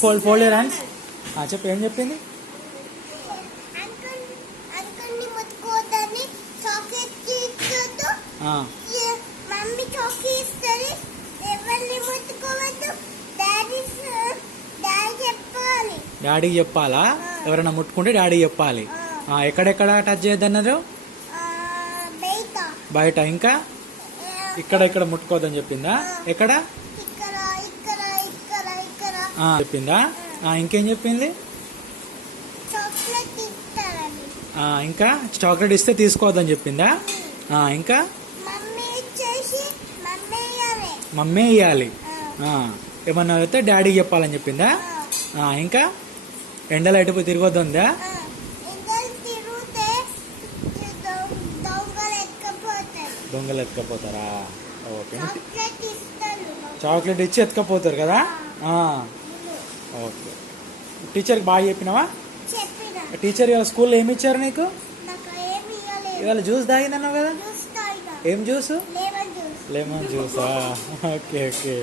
Fold your hands. చెప్పు ఏం చెప్పింది? డాడీకి చెప్పాలా? ఎవరైనా ముట్టుకుంటే డాడీకి చెప్పాలి. ఎక్కడెక్కడ టచ్ చేయొద్దన్నారు? బయట. ఇంకా ఇక్కడ ఇక్కడ ముట్టుకోవద్దని చెప్పిందా? ఎక్కడ చెప్పిందా? ఇంకేం చెప్పింది? ఇంకా చాక్లెట్ ఇస్తే తీసుకోవద్దని చెప్పిందా? ఇంకా మమ్మీ ఇయ్యాలి. ఏమన్నా అయితే డాడీకి చెప్పాలని చెప్పిందా? ఇంకా ఎండలో ఎటుపోయి తిరగొద్దా? దొంగలు ఎత్తుకపోతారా? ఓకే. చాక్లెట్ ఇచ్చి ఎత్తుకపోతారు కదా? ఓకే. టీచర్కి బాగా చెప్పినావా? టీచర్ ఇవాళ స్కూల్లో ఏమి ఇచ్చారు నీకు? ఇవాళ జ్యూస్ తాగిందన్నావు కదా? ఏం జ్యూస్? లెమన్ జ్యూసా? Okay okay.